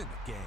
in the game.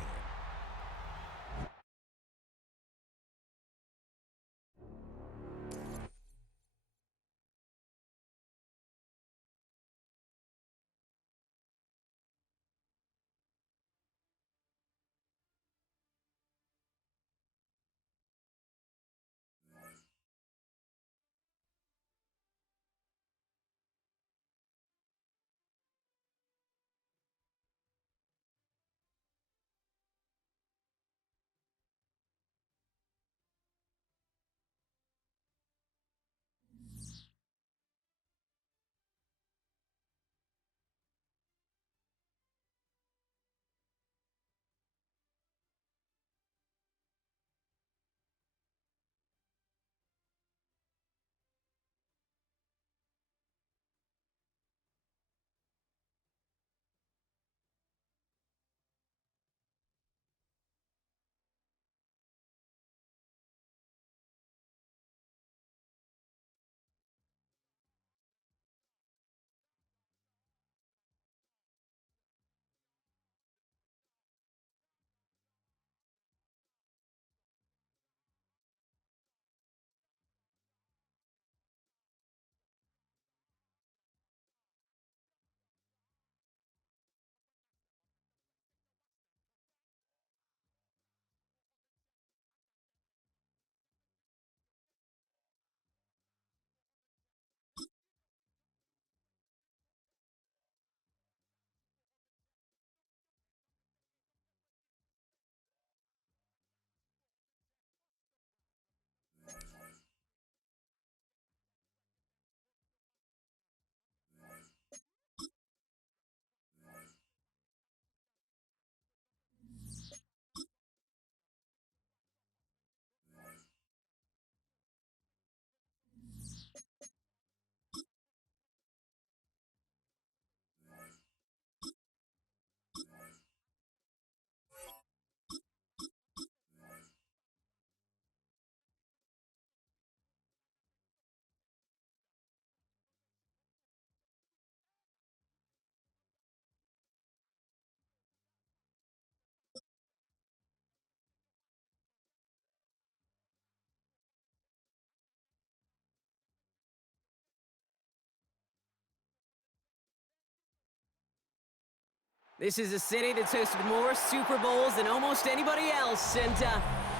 This is a city that's hosted more Super Bowls than almost anybody else. And,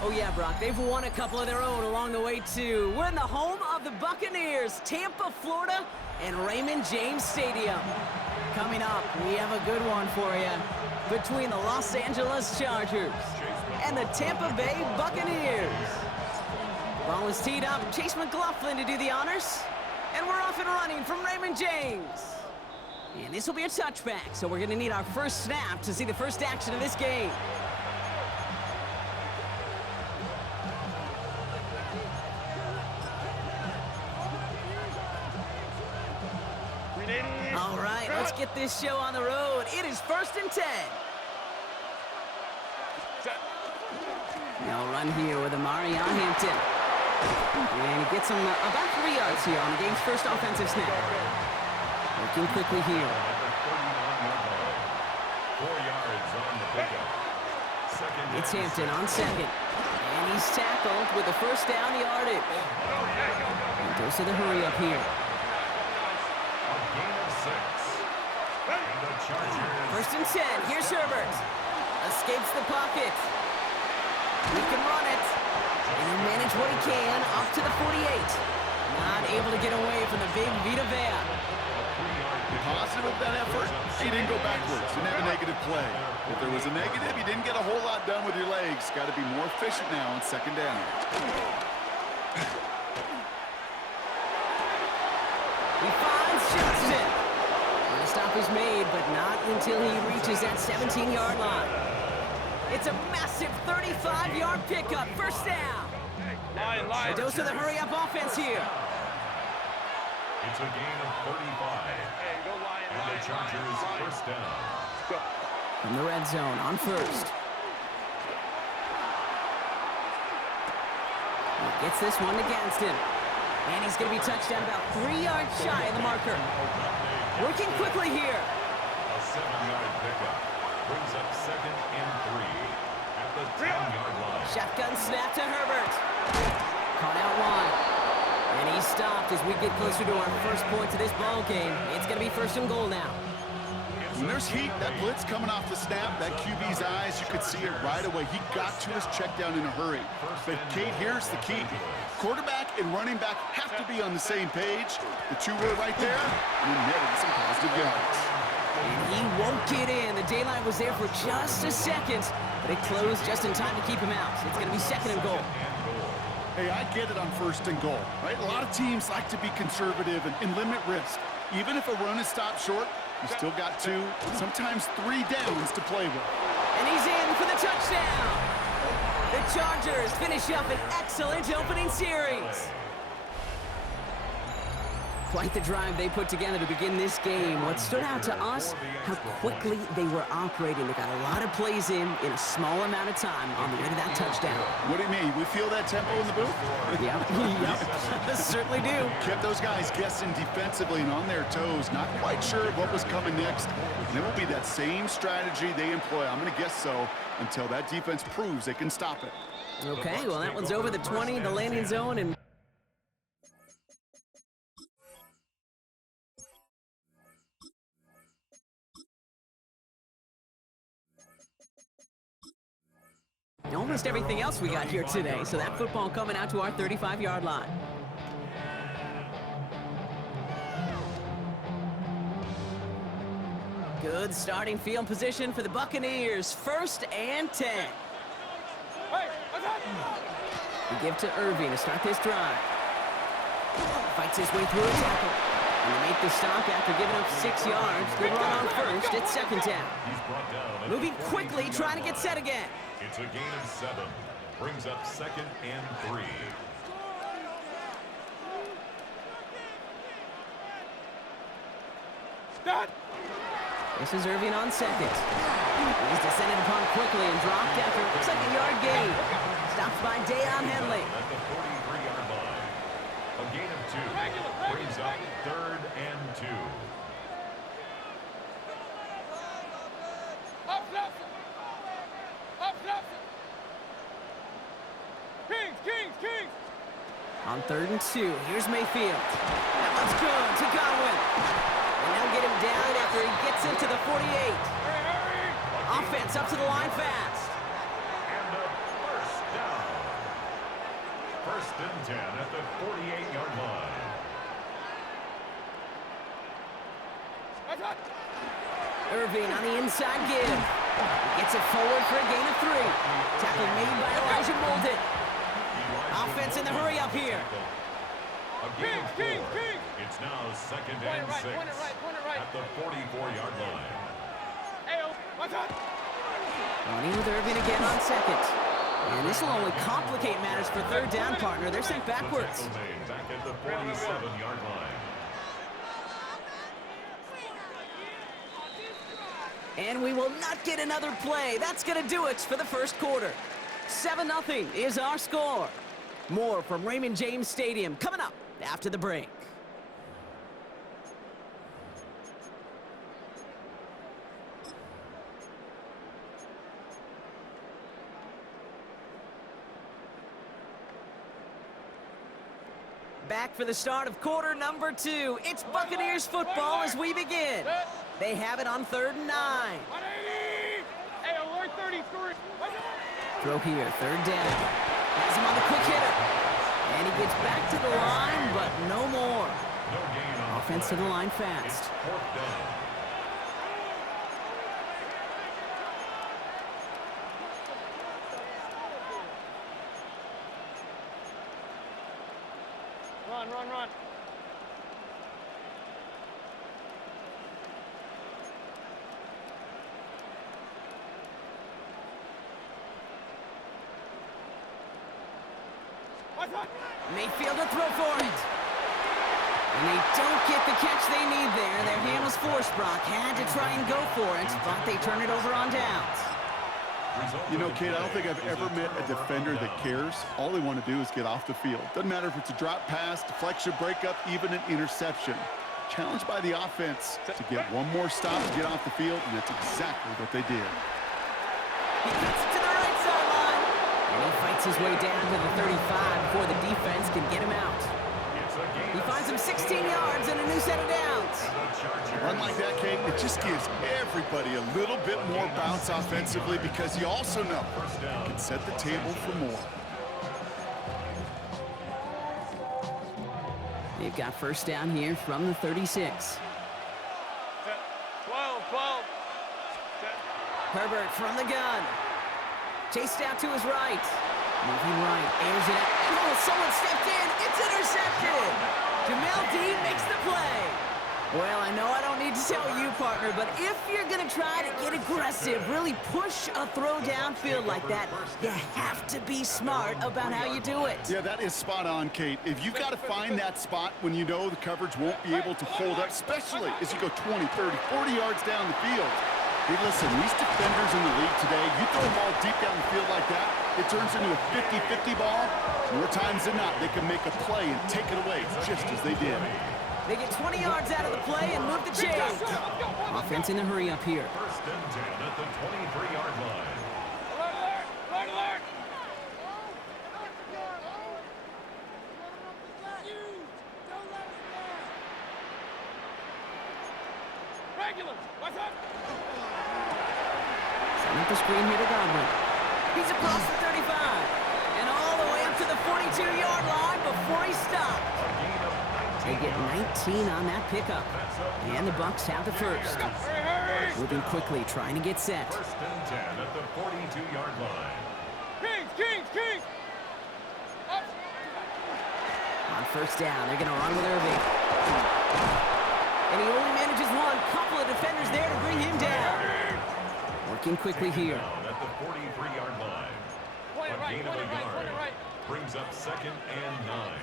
oh yeah, Brock, they've won a couple of their own along the way, too. We're in the home of the Buccaneers, Tampa, Florida, and Raymond James Stadium. Coming up, we have a good one for you between the Los Angeles Chargers and the Tampa Bay Buccaneers. Ball is teed up. Chase McLaughlin to do the honors. And we're off and running from Raymond James. And this will be a touchback, so we're going to need our first snap to see the first action of this game. All right, let's get this show on the road. It is 1st and 10. Now run here with Amari on Hampton. And he gets him about 3 yards here on the game's first offensive snap. Working quickly here. 4 yards on the pickup. It's Hampton on second. And he's tackled with the first down yardage. And goes to the hurry up here. A gain of 6. And the Chargers. 1st and 10. Here's Herbert. Escapes the pocket. He can run it. And he'll manage what he can up to the 48. Not able to get away from the big Vita Vea. Positive of that effort, he didn't go backwards, didn't have a negative play. If there was a negative, you didn't get a whole lot done with your legs. Got to be more efficient now on 2nd down. He finds Johnston. And the stop is made, but not until he reaches that 17-yard line. It's a massive 35-yard pickup, 1st down. A dose of the hurry-up offense here. It's a gain of 35. And the Chargers 1st down. From the red zone on 1st. He gets this one to Gadsden. And he's going to be touched down about 3 yards shy of the marker. Working quickly here. A 7-yard pickup. Brings up 2nd and 3 at the 10-yard line. Shotgun snap to Herbert. Caught out wide. And he stopped as we get closer to our first point to this ball game. It's going to be 1st and goal now. When there's heat, that blitz coming off the snap, that QB's eyes, you could see it right away. He got to his check down in a hurry. But, Kate, here's the key. Quarterback and running back have to be on the same page. The two were right there, and it netted some positive yards. And he won't get in. The daylight was there for just a second, but it closed just in time to keep him out. It's going to be 2nd and goal. Hey, I get it on 1st and goal, right? A lot of teams like to be conservative and limit risk. Even if a run is stopped short, you still got 2, sometimes 3 downs to play with. And he's in for the touchdown. The Chargers finish up an excellent opening series. Quite the drive they put together to begin this game. What stood out to us, how quickly they were operating. They got a lot of plays in a small amount of time on the way to that touchdown. What do you mean? We feel that tempo in the booth? Yep, certainly do. Kept those guys guessing defensively and on their toes, not quite sure of what was coming next. And it will be that same strategy they employ, I'm going to guess so, until that defense proves they can stop it. Okay, well, that one's over the 20, the landing zone, and almost everything else we got here today. So that football coming out to our 35-yard line. Good starting field position for the Buccaneers. 1st and 10. We give to Irving to start this drive. Fights his way through a tackle. And they make the stop after giving up 6 yards. Good run on 1st. It's 2nd down. Moving quickly, trying to get set again. It's a gain of 7. Brings up 2nd and 3. This is Irving on 2nd. He's descended upon quickly and dropped after looks like a yard gain. Stopped by Deion Henley. At the 43-yard line. A gain of 2. Brings up 3rd and 2. Kings! On 3rd and 2, here's Mayfield. That one's good to Godwin. And they'll get him down after he gets into the 48. Offense up to the line fast. And a 1st down. 1st and 10 at the 48-yard line. Irving on the inside give. He gets it forward for a gain of 3. Tackle made by Elijah Molden. Offense in the hurry up here. A gain of 4. It's now 2nd and 6 at the 44-yard line. On in with Irving again on 2nd. And this will only complicate matters for 3rd down, partner. They're sent backwards. Back at the 47-yard line. And we will not get another play. That's going to do it for the 1st quarter. 7-0 is our score. More from Raymond James Stadium coming up after the break. Back for the start of quarter number 2. It's Buccaneers football as we begin. They have it on 3rd and 9. Hey, alert 33. Throw here, 3rd down. Has him on the quick hitter. And he gets back to the line, but no more. No gain on Offense to the line fast. 4th down. Run. Mayfield to throw for it. And they don't get the catch they need there. Their hand was forced, Brock. Had to try and go for it, but they turn it over on downs. You know, Kate, I don't think I've ever met a defender that cares. All they want to do is get off the field. Doesn't matter if it's a drop pass, deflection, breakup, even an interception. challenged by the offense to get one more stop to get off the field, and that's exactly what they did. He cuts it to the right sideline. And he fights his way down to the 35 before the defense can get him out. He finds him 16 yards and a new set of downs. A run like that, Kate, it just gives everybody a little bit more bounce offensively because you also know you can set the table for more. They've got first down here from the 36. 12. Herbert from the gun. Chased out to his right. Moving right, airs it out. Oh, someone stepped in. It's intercepted. Jamel Dean makes the play. Well, I know I don't need to tell you, partner, but if you're going to try to get aggressive, really push a throw downfield like that, you have to be smart about how you do it. Yeah, that is spot on, Kate. If you've got to find that spot when you know the coverage won't be able to hold up, especially as you go 20, 30, 40 yards down the field. Hey, listen, these defenders in the league today, you throw them all deep down the field like that, it turns into a 50-50 ball. More times than not, they can make a play and take it away just as they did. They get 20 yards out of the play and move the chains. Offense in a hurry up here. First and 10 at the 23-yard line. Alert, alert! Regulars, what's up? Setting up the screen here to Godwin. He's across the 35. And all the way up to the 42-yard line before he stopped. They get 19 on that pickup. And the Bucs have the first. Hurry! Moving quickly, trying to get set. First and 10 at the 42-yard line. Kings! Up! On first down, they're going to run with Irving. And he only manages one. Couple of defenders there to bring him down. Working quickly here. Down at the 43-yard line. Point it A right, gain of point a it right, yard. point it right. Brings up second and 9.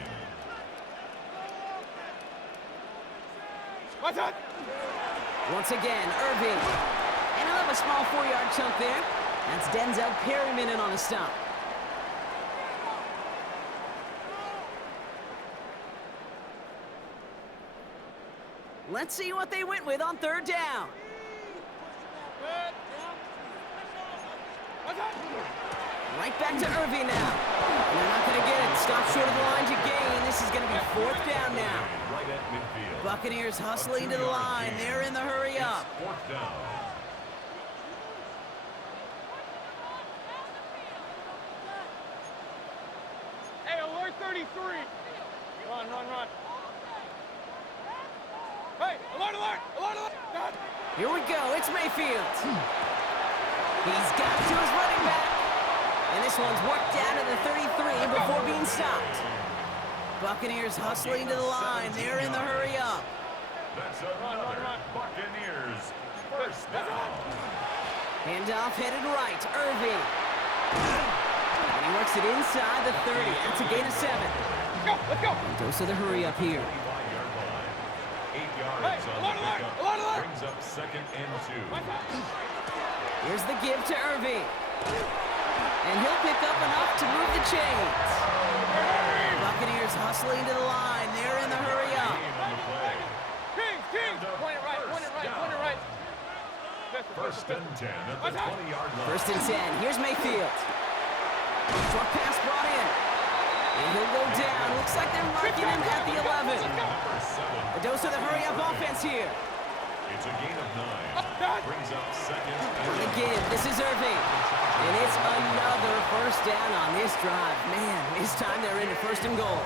What's up? Once again, Irving. And he'll have a small 4-yard chunk there. That's Denzel Perryman in on the stop. Let's see what they went with on third down. Good. What's up? Right back to Irving now. And they're not going to get it. Stop short of the line to gain. This is going to be fourth down now. Right at midfield. Buccaneers hustling to the line. They're in the hurry up. Fourth down. Hey, alert 33. Run. Hey, alert! Done. Here we go. It's Mayfield. He's got to his running back. And this one's worked down to the 33 before being stopped. Buccaneers hustling to the line. They're in the hurry up. That's another Buccaneers first down. Handoff headed right. Irving. And he works it inside the 30. That's a gain of 7. Let's go! Goes to the hurry up here. 25-yard line. 8 yards Hey, on the alert! pickup. Brings up second and 2. Here's the give to Irving. And he'll pick up enough to move the chains. Buccaneers hustling to the line. They're in the hurry up. On the play. Kings! Point it right. First and 10 at the 20-yard line. First and 10. Here's Mayfield. Short pass brought in. And he'll go down. Looks like they're marking him at the 11. Number 7. A dose of the hurry-up offense here. It's a gain of 9. Brings up second And and again, this is Irving. And it's another first down on this drive. Man, this time they're into first and goal.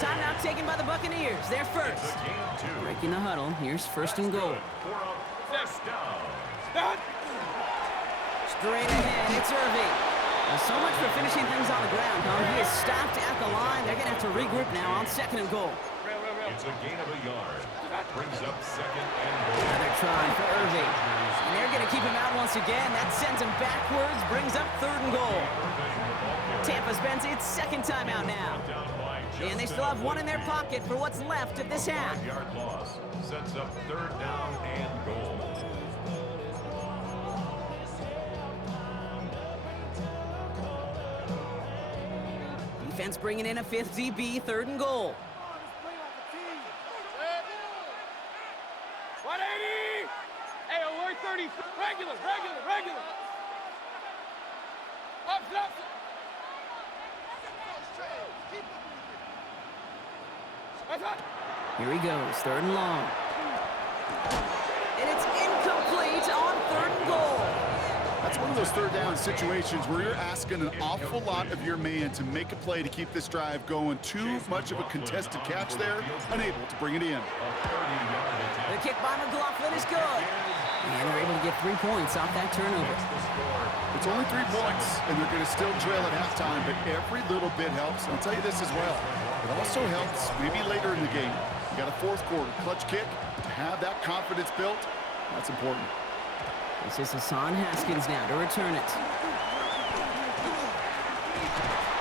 Timeout taken by the Buccaneers. They're first. it's a gain of 2. Breaking the huddle. Here's first and goal. For a first down. Done. Straight ahead, it's Irving. Well, so much for finishing things on the ground, huh? He is stopped at the line. They're going to have to regroup now on second and goal. It's a gain of a yard. Brings up second and goal. Another try for Irving. And they're going to keep him out once again. That sends him backwards, brings up third and goal. Tampa spends its second time out now. And they still have one in their pocket for what's left of this half. 5-yard loss sets up third down and goal. Defense bringing in a fifth DB, third and goal. 30. Regular. Up. That's hot. Here he goes, 3rd and long. And it's incomplete on 3rd and goal. That's one of those 3rd down situations where you're asking an awful lot of your man to make a play to keep this drive going. Too much of a contested catch there, unable to bring it in. The kick by McLaughlin is good. And they're able to get 3 points off that turnover. It's only 3 points, and they're going to still trail at halftime, but every little bit helps. And I'll tell you this as well. It also helps maybe later in the game. You got a 4th quarter clutch kick to have that confidence built. That's important. This is Hassan Haskins now to return it.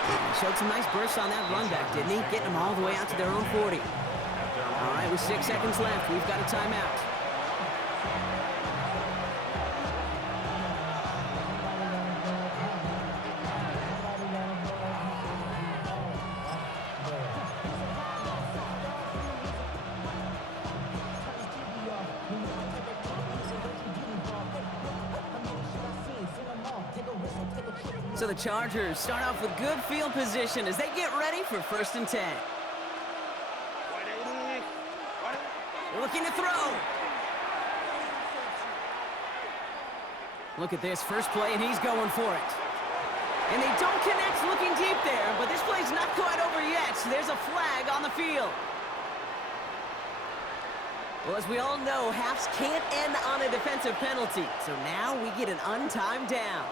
He showed some nice bursts on that run back, didn't he? Getting them all the way out to their own 40. All right, with 6 seconds left, we've got a timeout. So the Chargers start off with good field position as they get ready for 1st and 10. Looking to throw. Look at this first play, and he's going for it. And they don't connect looking deep there, but this play's not quite over yet. There's a flag on the field. Well, as we all know, halves can't end on a defensive penalty. So now we get an untimed down.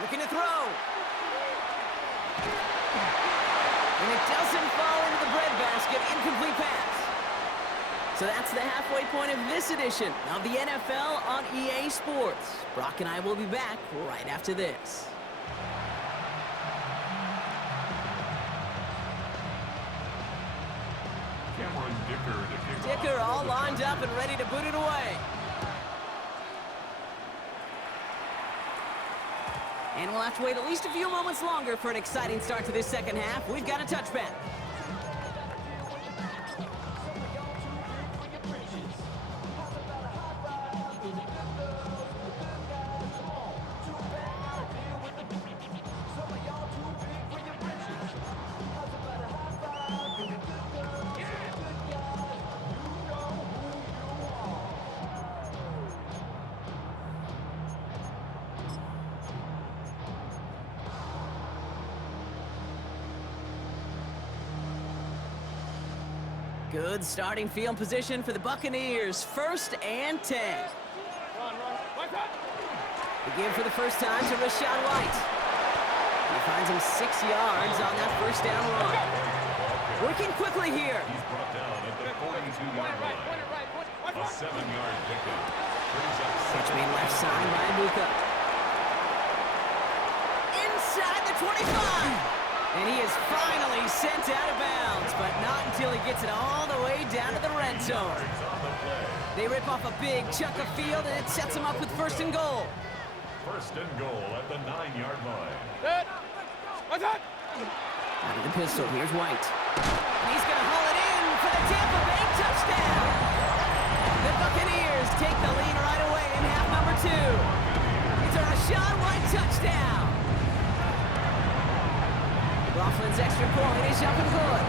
Looking to throw. And it doesn't fall into the breadbasket. Incomplete pass. So that's the halfway point of this edition of the NFL on EA Sports. Brock and I will be back right after this. Dicker all lined up and ready to boot it away. And we'll have to wait at least a few moments longer for an exciting start to this 2nd half. We've got a touchback. Good starting field position for the Buccaneers. 1st and 10. They give for the first time to Rachaad White. He finds him 6 yards on that 1st down run. Working quickly here. He's brought down at the 42-yard line. A 7-yard pickup. Catch made left side by Abuka. Inside the 25. And he is finally sent out of bounds, but not until he gets it all the way down to the red zone. They rip off a big chunk of field, and it sets them up with 1st and goal. 1st and goal at the 9-yard line. Out of the pistol, here's White. And he's going to haul it in for the Tampa Bay touchdown. The Buccaneers take the lead right away in half number 2. It's a Rachaad White touchdown. Laughlin's extra point is up and good.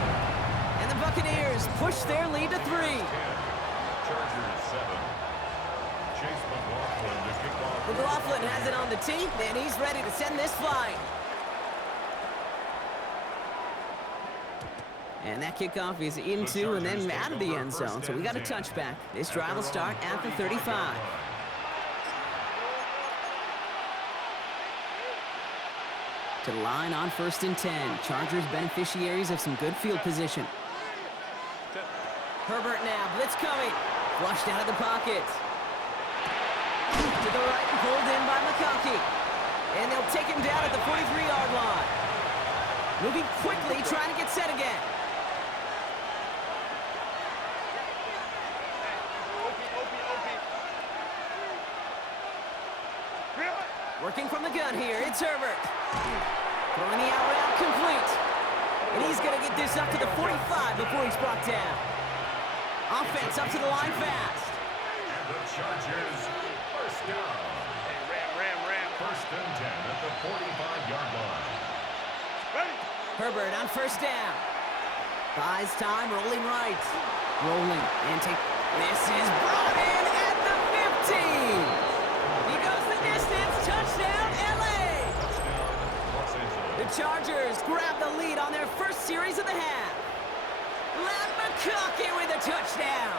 And the Buccaneers push their lead to 3. Chargers 7. Chase McLaughlin to kick off. McLaughlin has it on the tee, and he's ready to send this flying. And that kickoff is into and then out of the end zone, so we got a touchback. This drive will start at the 35. To the line on 1st and 10. Chargers beneficiaries of some good field position. Herbert now, blitz coming. Flushed out of the pocket. To the right and pulled in by McConkey. And they'll take him down at the 43-yard line. Moving quickly, trying to get set again. Working from the gun here, it's Herbert. Throwing the out route complete. And he's going to get this up to the 45 before he's brought down. Offense up to the line fast. And the Chargers, first down. Ram. First and 10 at the 45-yard line. Ready. Herbert on 1st down. Buys time, rolling right. Rolling, and take... This is brought in at the 15. He goes the distance, touchdown, LA! Touchdown, Los Angeles. The Chargers grab the lead on their first series of the half. McConkey with a touchdown.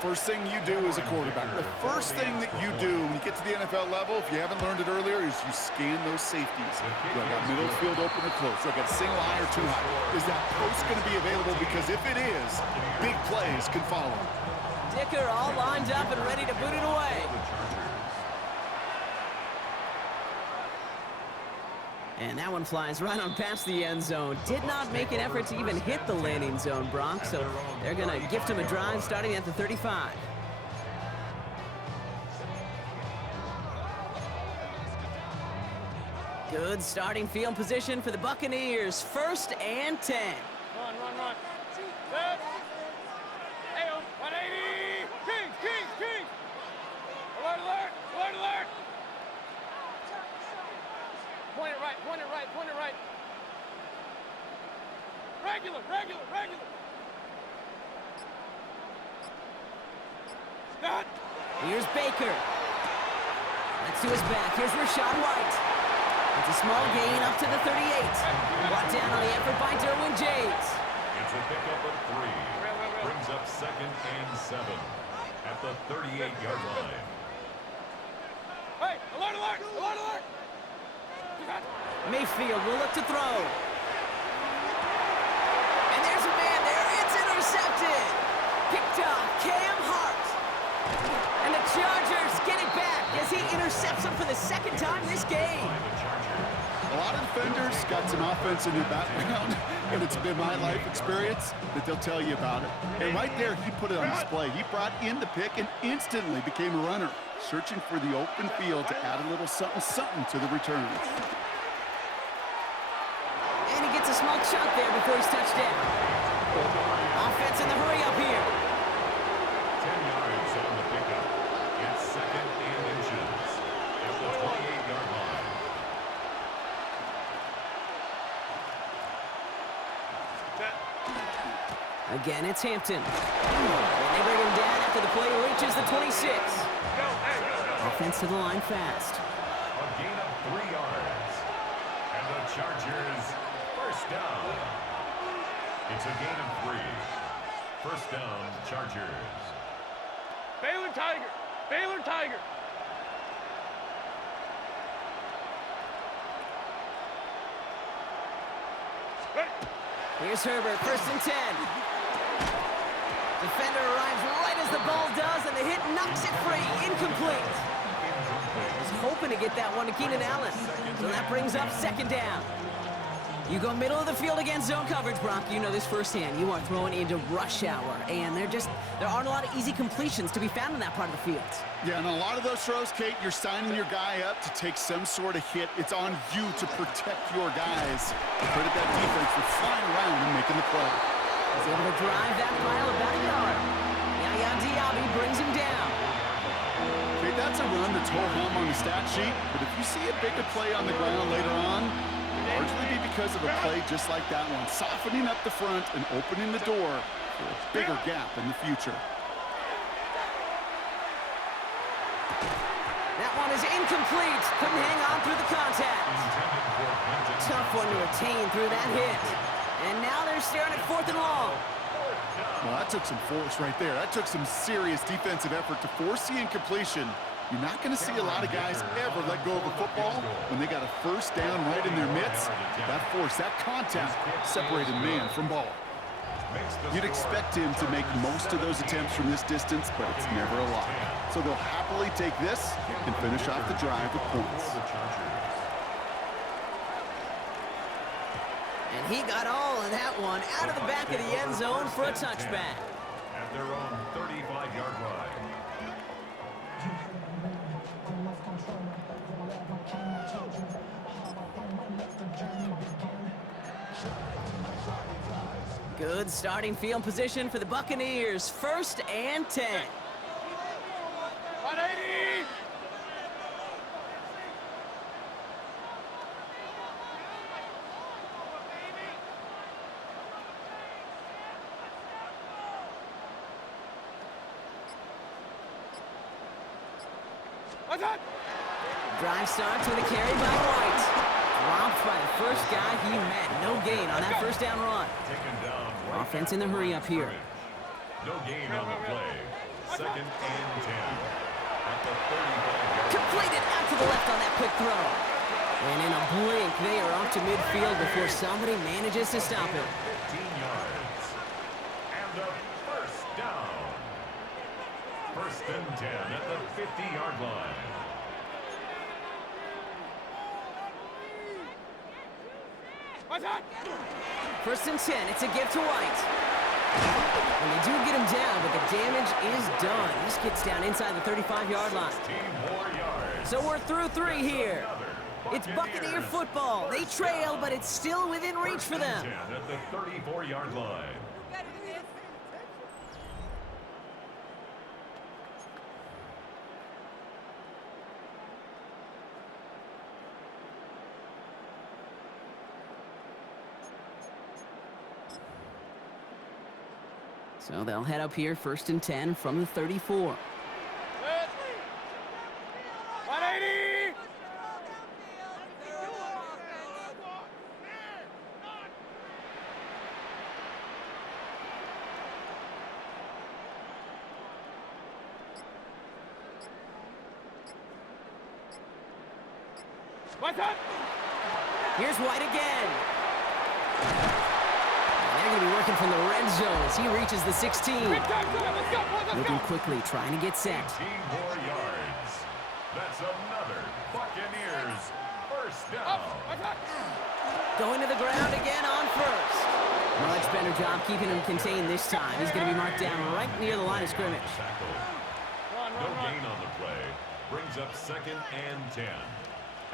First thing you do as a quarterback, the first thing that you do when you get to the NFL level, if you haven't learned it earlier, is you scan those safeties. Do I got middle field open or close? Do I got single high or too high? Is that post going to be available? Because if it is, big plays can follow. Dicker all lined up and ready to boot it away. And that one flies right on past the end zone. Did not make an effort to even hit the landing zone, Brock, so they're going to gift him a drive starting at the 35. Good starting field position for the Buccaneers. 1st and 10. Run. Set. Ayo, 180. Kings. Alert. Point it right. Regular. Stop. Here's Baker. Let's to his back. Here's Rashad White. It's a small gain up to the 38. Brought down on the effort by Derwin James. It's a pickup of 3. Brings up 2nd and 7 at the 38-yard line. Hey, alert. Mayfield will look to throw. And there's a man there. It's intercepted. Picked up Cam Hart. And the Chargers get it back as he intercepts him for the 2nd time this game. A lot of defenders got some offense in their background, and it's been my life experience that they'll tell you about it. And right there, he put it on display. He brought in the pick and instantly became a runner, searching for the open field to add a little something to the return. And he gets a small chunk there before he's touched down. Offense in the hurry up here. 10 yards on the pickup. It's 2nd and inches at the 28-yard line. Again, it's Hampton. And they bring him down after the play reaches the 26. Offense to the line fast. A gain of 3 yards. And the Chargers, first down. It's a gain of 3. First down, Chargers. Baylor Tiger. Ready. Here's Herbert, 1st and 10. Defender arrives right as the ball does, and the hit knocks it free. Incomplete. Was hoping to get that one to Keenan Allen. So that brings up 2nd down. You go middle of the field against zone coverage, Brock. You know this firsthand. You are throwing into rush hour, and there aren't a lot of easy completions to be found in that part of the field. Yeah, and a lot of those throws, Kate, you're signing your guy up to take some sort of hit. It's on you to protect your guys. Credit that defense for flying around and making the play. He's able to drive that pile about a yard. Yaya Diaby brings him down. Okay, that's a run that's ho-hum on the stat sheet, but if you see a bigger play on the ground later on, largely be because of a play just like that one, softening up the front and opening the door for a bigger gap in the future. That one is incomplete. Couldn't hang on through the contact. Tough one to retain through that hit. And now they're staring at 4th and long. Well, that took some force right there. That took some serious defensive effort to force the incompletion You're not going to see a lot of guys ever let go of a football when they got a first down right in their midst. That force, that contact, separated man from ball. You'd expect him to make most of those attempts from this distance, but it's never a lot. So they'll happily take this and finish off the drive with points. And he got all of that one out of the back of the end zone for a touchback. At their own 35-yard line. Good starting field position for the Buccaneers. 1st and 10. 180! What's that? Drive starts with a carry by White. Dropped by the first guy he met. No gain on that first down run. Taken down right Offense in the hurry up here. No gain on the play. 2nd and 10. At the 35-yard Completed out to the left on that quick throw. And in a blink, they are off to midfield before somebody manages to stop him. 15 yards. And a first down. 1st and 10 at the 50-yard line. What's that? 1st and 10, it's a give to White. And they do get him down, but the damage is done. This gets down inside the 35-yard line. 16 more yards. So we're through 3 here. It's Buccaneer football. They trail, but it's still within reach for them. 10 at the 34-yard line. So they'll head up here, 1st and 10 from the 34. 180! What's that? Here's White again. They're going to be working from the red zone as he reaches the 16. Let's go! Moving quickly, trying to get set. 18 more yards. That's another Buccaneers first down. What's that? Going to the ground again on 1st. Much better job keeping him contained this time. He's going to be marked down right near the line of scrimmage. No gain on the play. Brings up 2nd and 10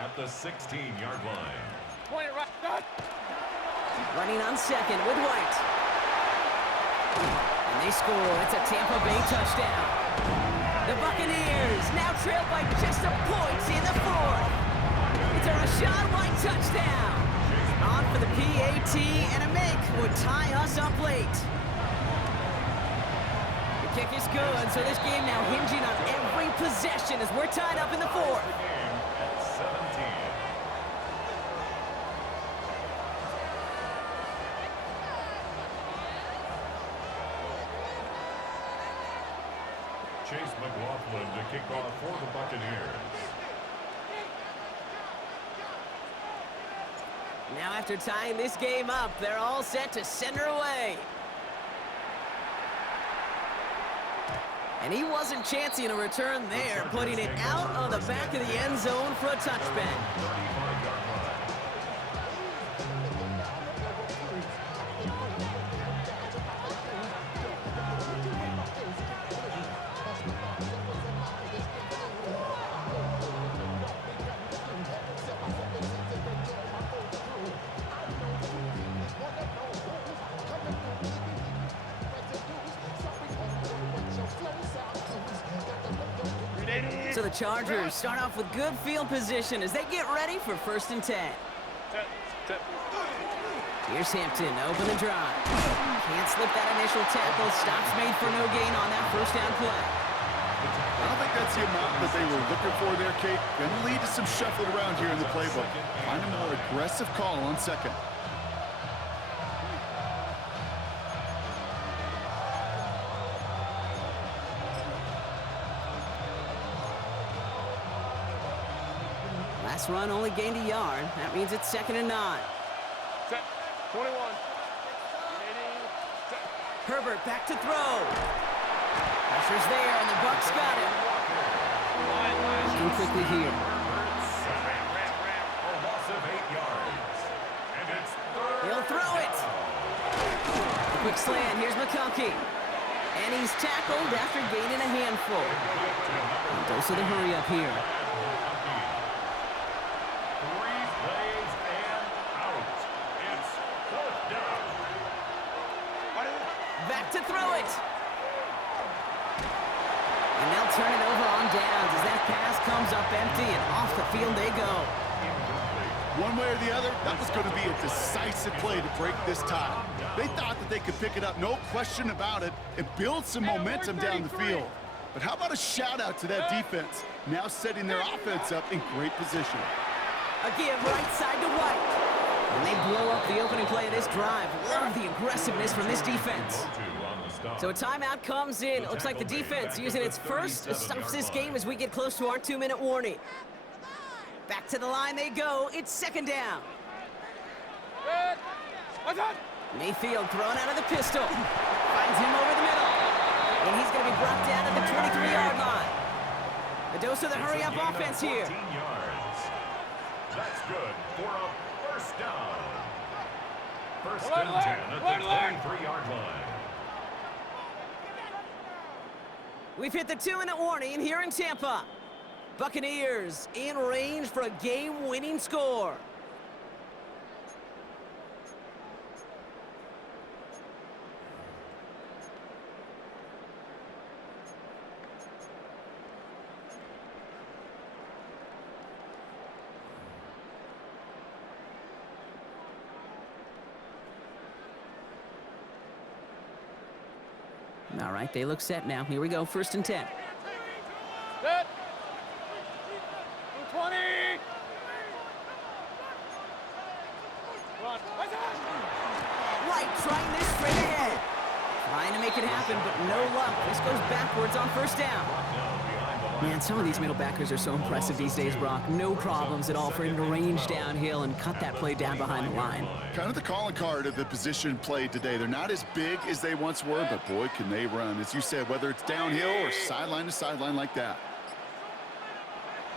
at the 16-yard line. Point it right. That. Running on 2nd with White. And they score. It's a Tampa Bay touchdown. The Buccaneers now trail by just a point in the 4th. It's a Rachaad White touchdown. On for the PAT, and a make would tie us up late. The kick is good, so this game now hinging on every possession as we're tied up in the 4th. Game at 17. Chase McLaughlin to kick off for the Buccaneers. Now after tying this game up, they're all set to send her away. And he wasn't chancing a return there, putting it out of the back of the end zone for a touchback. 35-yard line. So the Chargers start off with good field position as they get ready for 1st and 10. Here's Hampton to open the drive. Can't slip that initial tackle. Stops made for no gain on that first down play. I don't think that's the amount that they were looking for there, Kate. Going to lead to some shuffling around here in the playbook. Find a more aggressive call on 2nd. Last run only gained a yard. That means it's 2nd and 9. Set. 21. Set. Herbert back to throw. Pressure's there, and the Bucs got him. Looking quickly here. A loss of 8 yards. And it's He'll throw it. A quick slant. Here's McConkey. And he's tackled after gaining a handful. Dose of the hurry up here. 3 plays and out. It's 4th down. Back to throw it. And they'll turn it over on downs as that pass comes up empty and off the field they go. One way or the other, that was going to be a decisive play to break this tie. They thought that they could pick it up, no question about it, and build some momentum down the field. But how about a shout-out to that defense, now setting their offense up in great position. A give right side to White. And they blow up the opening play of this drive. Love the aggressiveness from this defense. So a timeout comes in. It looks like the defense using its first stops this game as we get close to our 2-minute warning. Back to the line they go. It's 2nd down. Mayfield thrown out of the pistol. Finds him over the middle. And he's going to be brought down at the 23-yard line. A dose of the hurry-up offense here. 14 yards. That's good for a 1st down. 1st and 10 at the 23-yard line. We've hit the 2-minute warning here in Tampa. Buccaneers in range for a game-winning score. All right, they look set now. Here we go, 1st and 10. Set. 20. Run. White trying this straight ahead. Trying to make it happen, but no luck. This goes backwards on 1st down. Man, some of these middle backers are so impressive these days, Brock. No problems at all for him to range downhill and cut that play down behind the line. Kind of the calling card of the position played today. They're not as big as they once were, but boy, can they run. As you said, whether it's downhill or sideline to sideline like that.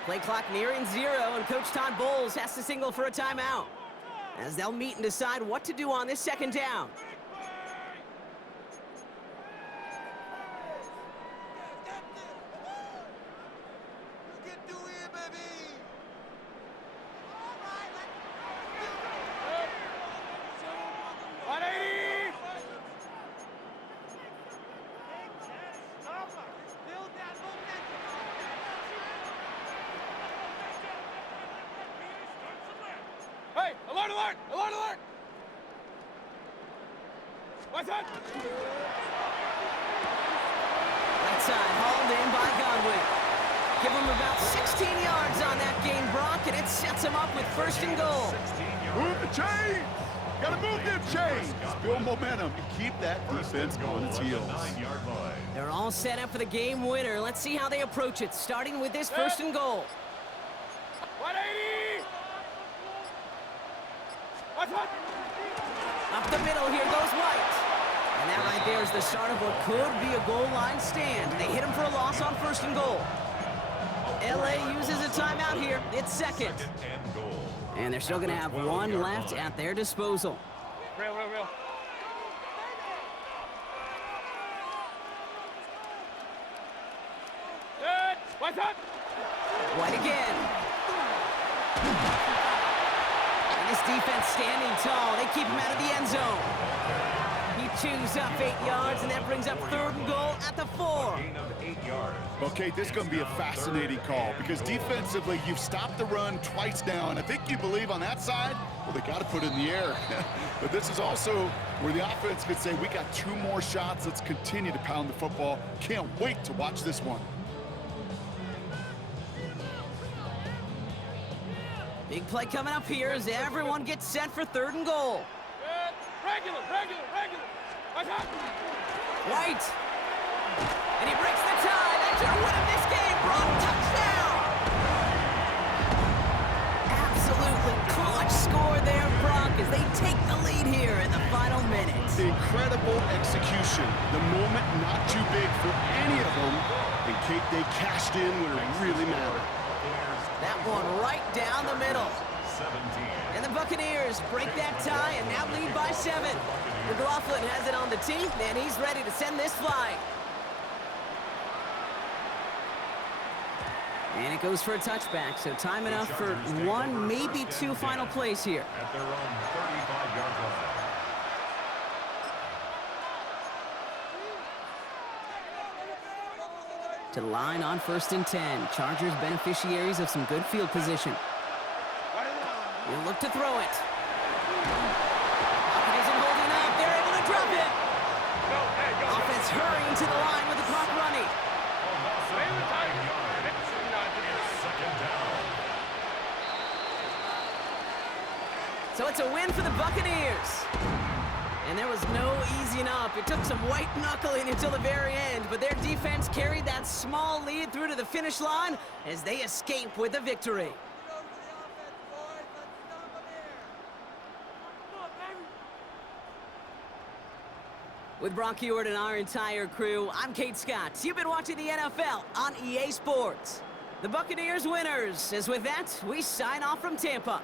Play clock nearing 0, and Coach Todd Bowles has to signal for a timeout as they'll meet and decide what to do on this 2nd down. Hey, alert, alert, alert, alert! What's that? Right side, hauled in by Godwin. Give him about 16 yards on that gain, Brock, and it sets him up with 1st and goal. Move the chains! Gotta move them chains! Build momentum and keep that defense on its heels. They're all set up for the game winner. Let's see how they approach it, starting with this 1st and goal. 180! What's that? Up the middle, here goes White. And that right there is the start of what could be a goal line stand. They hit him for a loss on 1st and goal. LA uses a timeout here. It's 2nd. And they're still going to have 1 left at their disposal. Real. Good. What's that? White again. And this defense standing tall. They keep him out of the end zone. He chews up 8 yards, and that brings up 3rd and goal at the 4. Okay, this is going to be a fascinating call because defensively, you've stopped the run twice now, and I think you believe on that side, well, they got to put it in the air. But this is also where the offense could say, we got 2 more shots. Let's continue to pound the football. Can't wait to watch this one. Big play coming up here as everyone gets set for 3rd and goal. Good. Regular. What's that? White. And he breaks the tie. That's going to win him this game. Brock, touchdown. possession. The moment not too big for any of them. And Kate, they cashed in when it really mattered. That one right down the middle. 17. And the Buccaneers break that tie and now lead by 7. McLaughlin has it on the tee, and he's ready to send this flying. And it goes for a touchback, so time enough for one, maybe two final plays here. At their own 35-yard line. To the line on 1st and 10. Chargers beneficiaries of some good field position. He'll look to throw it. Pocket isn't holding up. They're able to drop it. Offense hurrying to the line with the clock running. So it's a win for the Buccaneers. And there was no easing up. It took some white knuckling until the very end, but their defense carried that small lead through to the finish line as they escape with a victory. With Brock Heward and our entire crew, I'm Kate Scott. You've been watching the NFL on EA Sports. The Buccaneers winners, as with that, we sign off from Tampa.